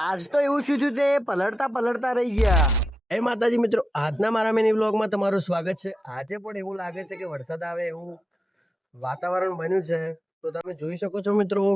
આજ તો એવું શું થયું તે પલળતા પલળતા રહી ગયા. હે માતાજી મિત્રો, આજના મારા મિની વ્લોગમાં તમારું સ્વાગત છે. આજે પણ એવું લાગે છે કે વરસાદ આવે એવું વાતાવરણ બન્યું છે. તો તમે જોઈ શકો છો મિત્રો.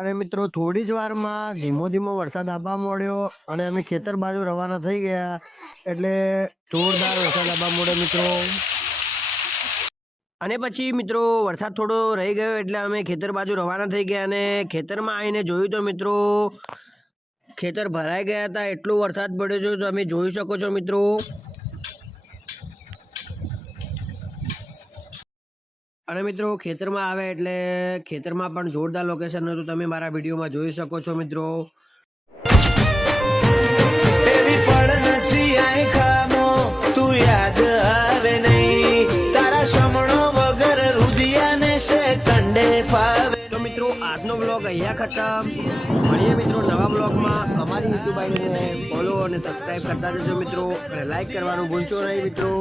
અને મિત્રો થોડી જ વારમાં ધીમો ધીમો વરસાદ આવવા મળ્યો અને અમે ખેતર બાજુ રવાના થઈ ગયા. એટલે જોરદાર વરસાદ આવવા મળ્યો મિત્રો. અને પછી મિત્રો વરસાદ થોડો રહી ગયો એટલે અમે ખેતર બાજુ રવાના થઈ ગયા અને ખેતરમાં આવીને જોયું તો મિત્રો ખેતર ભરાઈ ગયા હતા. એટલો વરસાદ પડ્યો છે, તમે જોઈ શકો છો મિત્રો. અને મિત્રો ખેતરમાં આવે એટલે ખેતરમાં પણ જોરદાર લોકેશન હતું, તમે મારા વિડીયોમાં જોઈ શકો છો મિત્રો. એવી પણ નથી આંખામો તું યાદ આવે નહીં, તારા શમણો વગર રુધિયાને છે કંડે ફાવે. તો મિત્રો આજનો વ્લોગ અહીંયા ખતમ. મળીએ મિત્રો નવા વ્લોગમાં. અમારી યુટ્યુબ આઈડીને ફોલો અને સબસ્ક્રાઈબ કરતા જજો મિત્રો, અને લાઈક કરવાનું ભૂલશો નહીં મિત્રો.